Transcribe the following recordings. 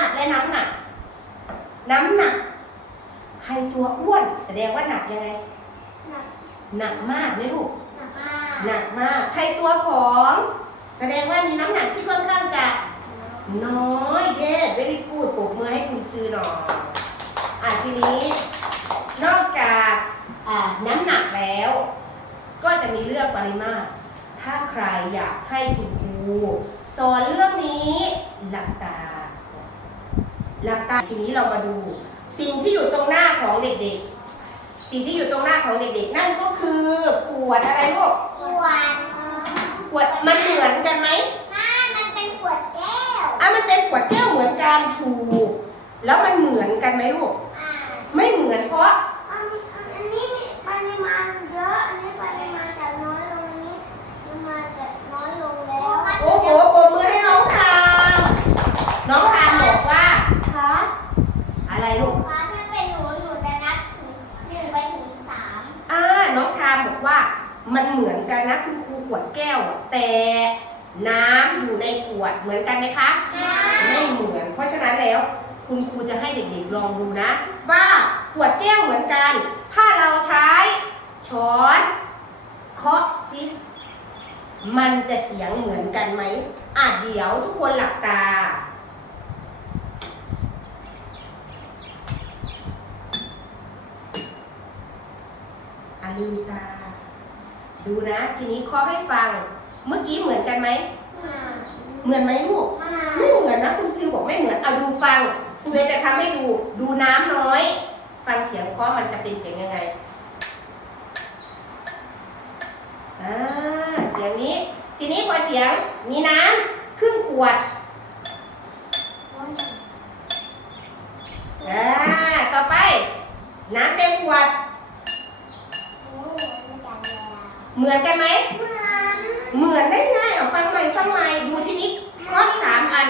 าตรและน้ำหนัก น้ำหนัก ใครตัวอ้วน แสดงว่าหนักยังไง หนักหนักมากไหมลูก หนักมากหนักมาก ใครตัวผอม แสดงว่ามีน้ำหนักที่ค่อนข้างจะน้อยเย้เวลิกูดปรบมือให้คุณซื้อหน่อยอะทีนี้ นอกจากอ่าน้ำหนักแล้ว ก็จะมีเรื่องปริมาตร ถ้าใครอยากให้คุณครูสอนเรื่องนี้หลับตาหลับตา ทีนี้เรามาดู สิ่งที่อยู่ตรงหน้าของเด็กๆ สิ่งที่อยู่ตรงหน้าของเด็กๆ นั่นก็คือขวดอะไรลูกขวดขวดมันเหมือนกันไหมถ้ามันเป็นขวดแก้วอะมันเป็นขวดแก้วเหมือนกันถูกแล้วมันเหมือนกันไหมลูกอ่าไม่เหมือนเพราะ อันนี้อันนี้มีปริมาณเยอะ อันนี้ปริมาณจะน้อยลงนี้มันมาจะน้อยลงแล้ว โอ้โหปรบมือให้น้องทามน้องทามบอกว่า คะ อะไรลูก คะถ้าเป็นหนูหนูจะนับถึงหนึ่งไปถึงสาม อ่า น้องทามบอกว่า มันเหมือนกันนะคุณครูขวดแก้วอะแต่น้ำอยู่ในขวดเหมือนกันไหมคะ ไม่เหมือ นเพราะฉะนั้นแล้ว คุณครูจะให้เด็กๆลองดูนะ ว่าขวดแก้วเหมือนกัน ถ้าเราใช้ช้อนเคาะสิมันจะเสียงเหมือนกันไหมอะเดี๋ยวทุกคนหลับตา อาลืมตา ดูนะ ทีนี้เคาะให้ฟัง เมื่อกี้เหมือนกันไหม เหมือนไหมลูก ไม่เหมือนนะคุณ ฟิวบอกไม่เหมือนเอาดูฟังคุณเวย์จะทำให้ดูดูน้ำน้อย ฟังเสียงเคาะมันจะเป็นเสียงยังไงอ่าเสียงนี้ ทีนี้พอเสียงมีน้ำครึ่งขวดอ่าต่อไป น้ำเต็มขวด เหมือนกันไหมเหมือนได้ไงอะฟังใหม่ฟังใหม่ดูทีนี้เคาะสามอัน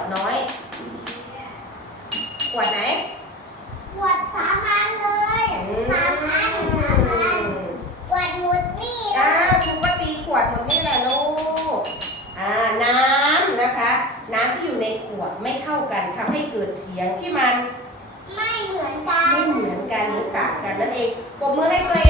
ดน้อย ขวดไหน ขวดสามอันเลยสามอันสามอันขวดหมดนี่อ่าคุณก็ตีขวดหมดนี่แหละลูกอ่าน้ำนะคะ น้ำที่อยู่ในขวดไม่เท่ากันทำให้เกิดเสียงที่มัน ไม่เหมือนกัน ไม่เหมือนกันหรือต่างกันนั่นเองปรบมือให้ตัวเอง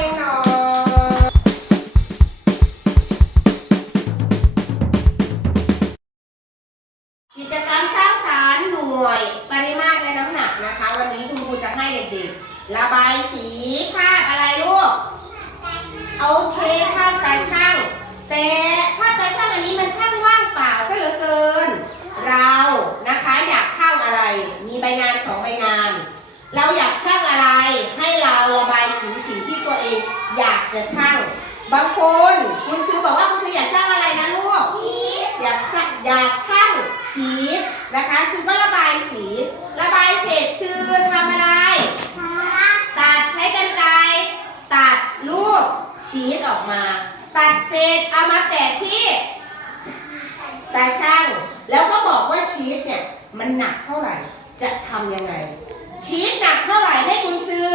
ชีสเนี่ยมันหนักเท่าไหร่ จะทำยังไง ชีสหนักเท่าไหร่ให้คุณซื้อ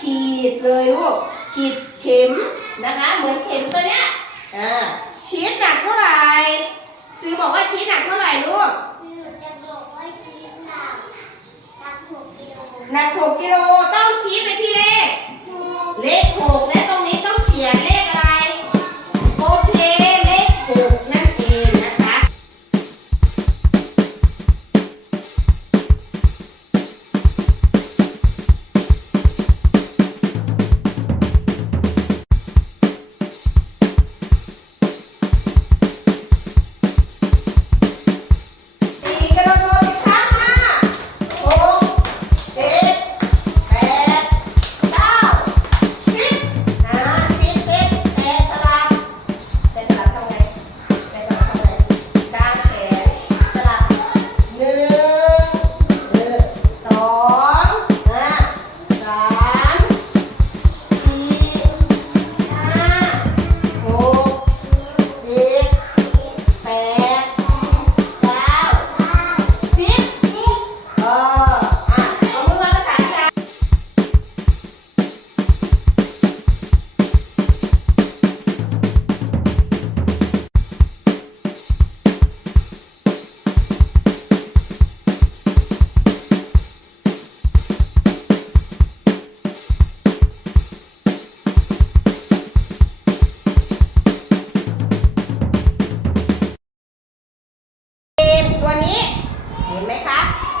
ขีดเลยลูกขีดเข็มนะคะ เหมือนเข็มตัวเนี้ยอ่าชีสหนักเท่าไหร่ซื้อบอกว่าชีสหนักเท่าไหร่ลูกหนัก6กิโลต้องชี้ไปที่เลขเลข6และ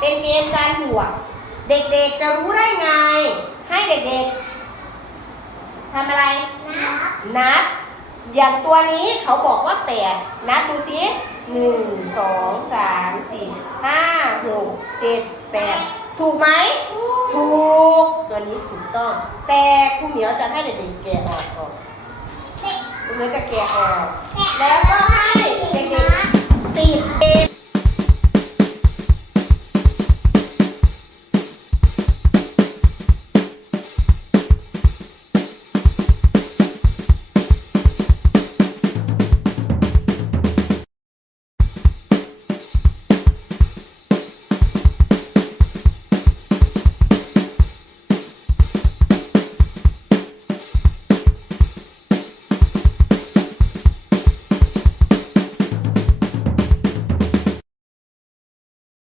เป็นเกณฑ์การบวก เด็กๆจะรู้ได้ไง ให้เด็กๆทำอะไรนับนับ อย่างตัวนี้เขาบอกว่าแปดนับดูสิหนึ่งสองสามสี่ห้าหกเจ็ดแปดถูกไหม ถูก ตัวนี้ถูกต้อง แต่ครูเหมียวจะให้เด็กๆแกะออกก่อนครูเหมียวจะแกะออก แล้วก็ให้เด็กๆติดเกม